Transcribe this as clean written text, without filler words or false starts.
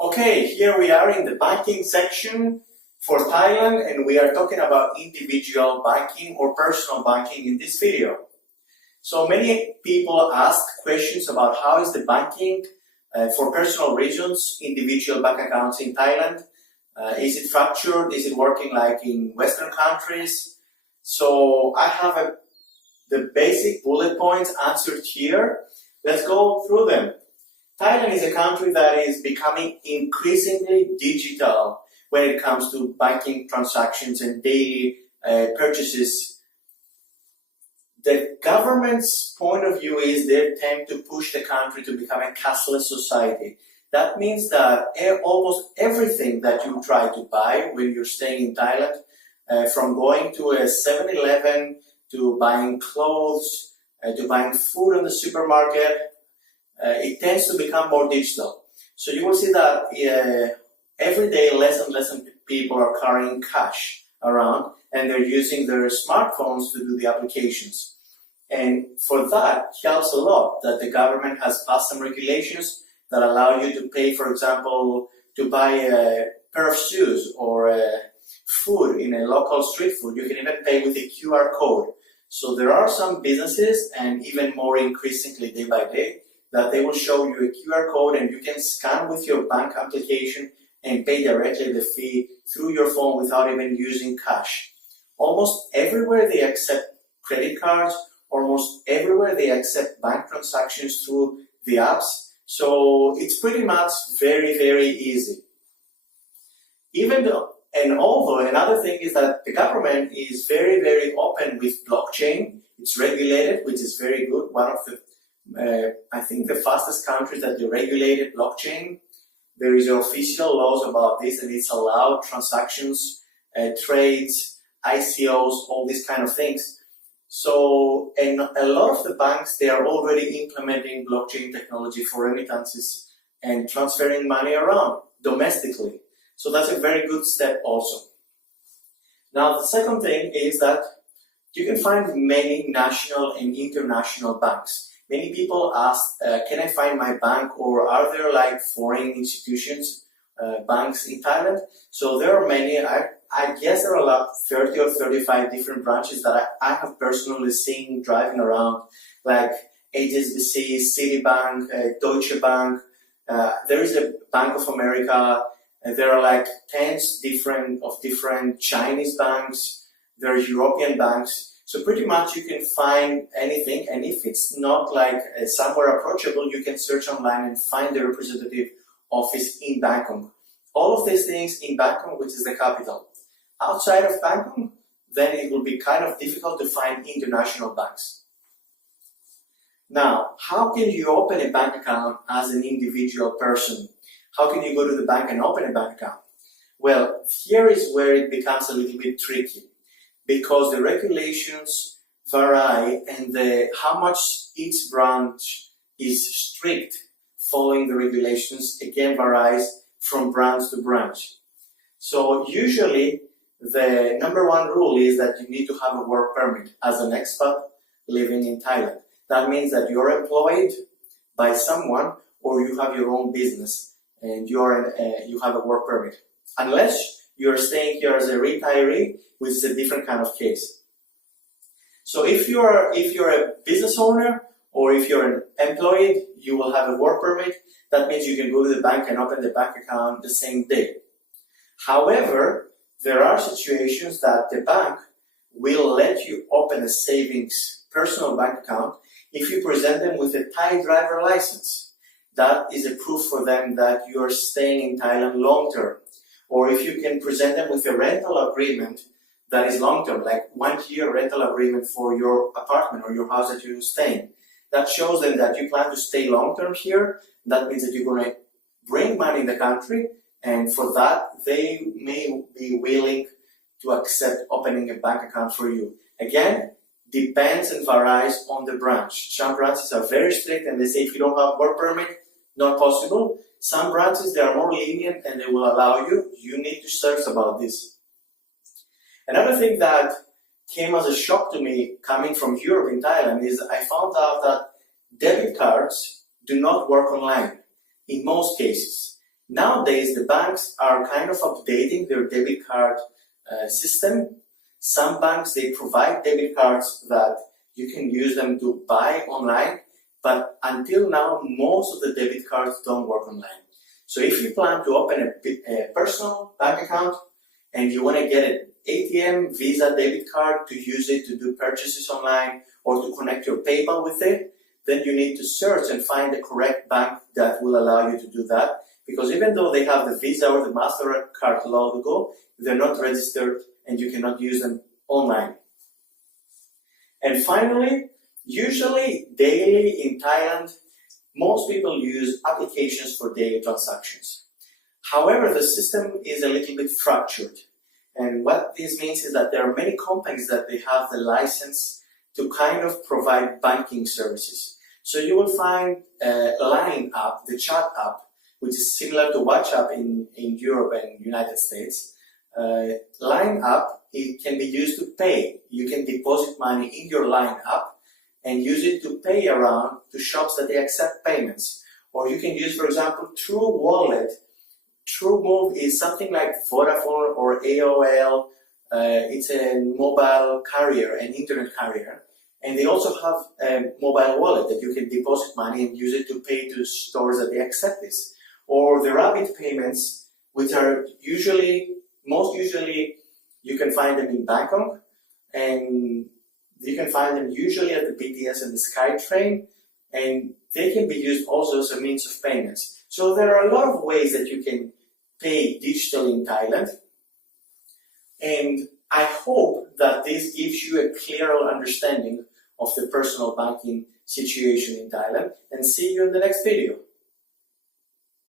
Okay, here we are in the banking section for Thailand, and we are talking about individual banking or personal banking in this video. So many people ask questions about how is the banking for personal regions, individual bank accounts in Thailand. Is it structured? Is it working like in Western countries? So I have the basic bullet points answered here. Let's go through them. Thailand is a country that is becoming increasingly digital when it comes to banking transactions and daily purchases. The government's point of view is they tend to push the country to become a cashless society. That means that almost everything that you try to buy when you're staying in Thailand, from going to a 7-Eleven to buying clothes, to buying food in the supermarket, it tends to become more digital. So you will see that every day less and less people are carrying cash around, and they're using their smartphones to do the applications. And for that, it helps a lot that the government has passed some regulations that allow you to pay, for example, to buy a pair of shoes or food in a local street food. You can even pay with a QR code. So there are some businesses, and even more increasingly day by day, that they will show you a QR code and you can scan with your bank application and pay directly the fee through your phone without even using cash. Almost everywhere they accept credit cards, almost everywhere they accept bank transactions through the apps. So it's pretty much very, very easy. Although another thing is that the government is very, very open with blockchain. It's regulated, which is very good. One of the I think the fastest countries that they regulated blockchain. There is official laws about this, and it's allowed transactions, trades, ICOs, all these kind of things. So, and a lot of the banks, they are already implementing blockchain technology for remittances and transferring money around domestically. So that's a very good step also. Now, the second thing is that you can find many national and international banks. Many people ask, can I find my bank, or are there like foreign institutions, banks in Thailand? So there are many. I guess there are about 30 or 35 different branches that I have personally seen driving around, like HSBC, Citibank, Deutsche Bank. There is a Bank of America. There are like tens of different Chinese banks. There are European banks. So pretty much you can find anything, and if it's not like somewhere approachable, you can search online and find the representative office in Bangkok. All of these things in Bangkok, which is the capital. Outside of Bangkok, then it will be kind of difficult to find international banks. Now, how can you open a bank account as an individual person? How can you go to the bank and open a bank account? Well, here is where it becomes a little bit tricky, because the regulations vary, and how much each branch is strict following the regulations again varies from branch to branch. So usually the number one rule is that you need to have a work permit as an expat living in Thailand. That means that you're employed by someone, or you have your own business and you have a work permit. Unless you're staying here as a retiree, which is a different kind of case. So if you're a business owner, or if you're employed, you will have a work permit. That means you can go to the bank and open the bank account the same day. However, there are situations that the bank will let you open a savings personal bank account if you present them with a Thai driver license. That is a proof for them that you are staying in Thailand long term. Or if you can present them with a rental agreement that is long-term, like 1 year rental agreement for your apartment or your house that you're staying. That shows them that you plan to stay long-term here. That means that you're going to bring money in the country, and for that, they may be willing to accept opening a bank account for you. Again, depends and varies on the branch. Some branches are very strict, and they say if you don't have work permit, not possible. Some branches, they are more lenient and they will allow you. You need to search about this. Another thing that came as a shock to me coming from Europe in Thailand is I found out that debit cards do not work online in most cases. Nowadays, the banks are kind of updating their debit card system. Some banks, they provide debit cards that you can use them to buy online, but until now, most of the debit cards don't work online. So if you plan to open a personal bank account and you want to get an ATM, Visa debit card to use it to do purchases online or to connect your PayPal with it, then you need to search and find the correct bank that will allow you to do that. Because even though they have the Visa or the MasterCard logo, they're not registered and you cannot use them online. And finally, usually daily in Thailand, most people use applications for daily transactions. However, the system is a little bit fractured. And what this means is that there are many companies that they have the license to kind of provide banking services. So you will find a Line app, the chat app, which is similar to WhatsApp in Europe and United States. Line app, it can be used to pay. You can deposit money in your Line app and use it to pay around to shops that they accept payments. Or you can use, for example, True Wallet. True Move is something like Vodafone or AOL. It's a mobile carrier, an internet carrier. And they also have a mobile wallet that you can deposit money and use it to pay to stores that they accept this. Or the Rabbit payments, which are most usually, you can find them in Bangkok, and you can find them usually at the BTS and the SkyTrain, and they can be used also as a means of payments. So there are a lot of ways that you can pay digitally in Thailand, and I hope that this gives you a clearer understanding of the personal banking situation in Thailand, and see you in the next video.